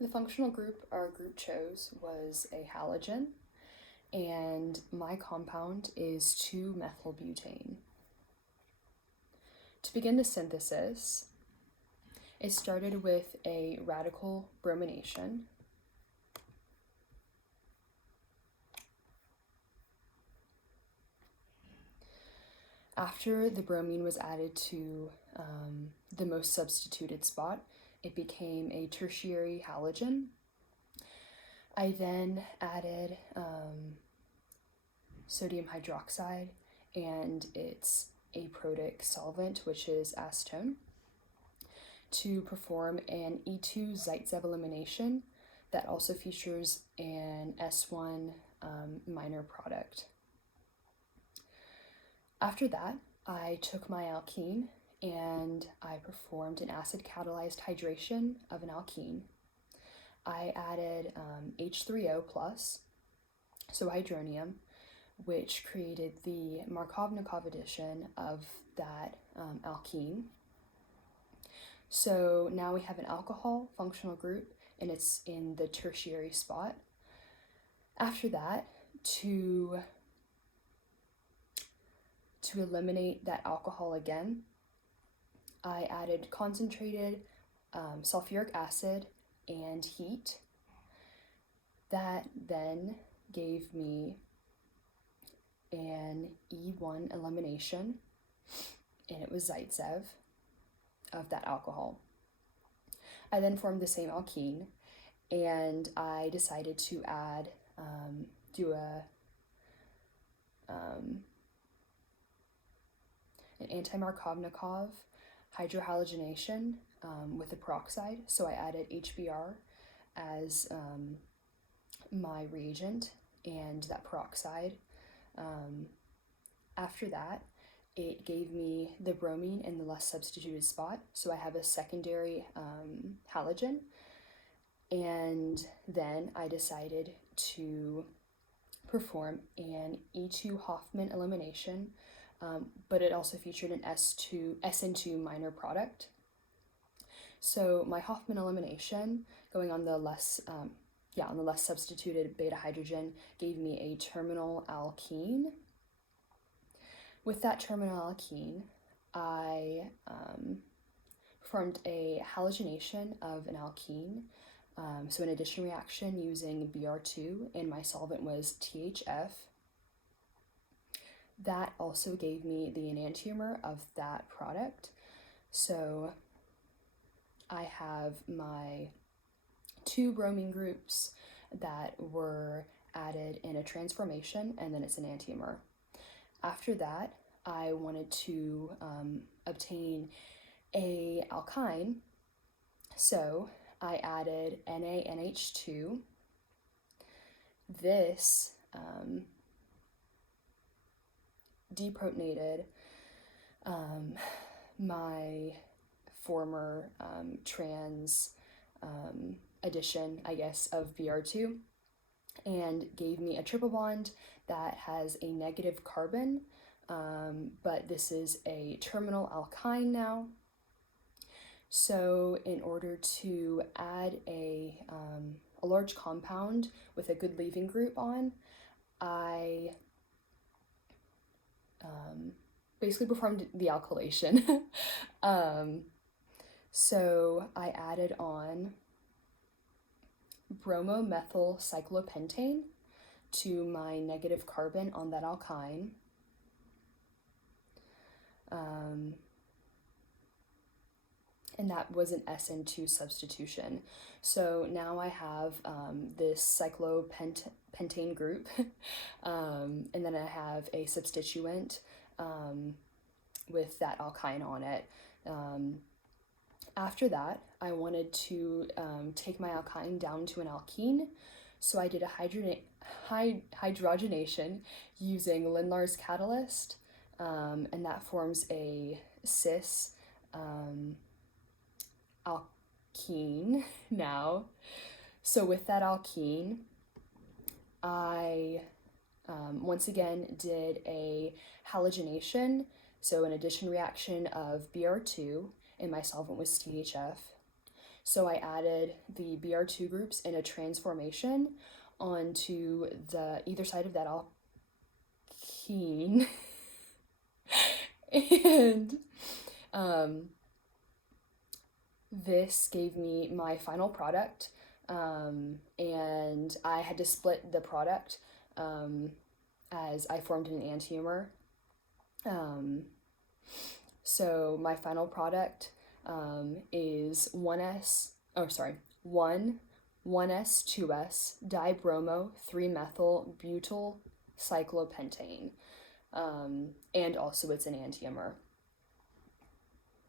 The functional group our group chose was a halogen, and my compound is 2-methylbutane. To begin the synthesis, it started with a radical bromination. After the bromine was added to the most substituted spot, it became a tertiary halogen. I then added sodium hydroxide and its aprotic solvent, which is acetone, to perform an E2 Zaitsev elimination that also features an S1 minor product. After that, I took my alkene and I performed an acid-catalyzed hydration of an alkene. I added H3O+, so hydronium, which created the Markovnikov addition of that alkene. So now we have an alcohol functional group, and it's in the tertiary spot. After that, to eliminate that alcohol again, I added concentrated sulfuric acid and heat. That then gave me an E1 elimination, and it was Zaitsev of that alcohol. I then formed the same alkene, and I decided to add, an anti-Markovnikov hydrohalogenation with a peroxide. So I added HBr as my reagent and that peroxide. After that, it gave me the bromine in the less substituted spot. So I have a secondary halogen. And then I decided to perform an E2 Hoffman elimination, but it also featured an SN2 minor product. So my Hoffman elimination, going on the less substituted beta hydrogen, gave me a terminal alkene. With that terminal alkene, I performed a halogenation of an alkene, so an addition reaction using Br2, and my solvent was THF. That also gave me the enantiomer of that product. So I have my 2 bromine groups that were added in a transformation, and then its enantiomer. After that, I wanted to obtain a alkyne, so I added NaNH2. This deprotonated my former trans addition, I guess, of Br2, and gave me a triple bond that has a negative carbon, but this is a terminal alkyne now. So in order to add a large compound with a good leaving group on, I basically performed the alkylation. So I added on bromomethyl cyclopentane to my negative carbon on that alkyne. And that was an SN2 substitution. So now I have this cyclopentane group, and then I have a substituent with that alkyne on it. After that, I wanted to take my alkyne down to an alkene, so I did a hydrogenation using Lindlar's catalyst, and that forms a cis alkene now. So with that alkene, I once again did a halogenation, so an addition reaction of Br2, and my solvent was THF. So I added the Br2 groups in a transformation onto the either side of that alkene. And this gave me my final product, and I had to split the product as I formed an enantiomer. So my final product is 1s 2s-dibromo 3-methyl butyl cyclopentane, and also it's an enantiomer.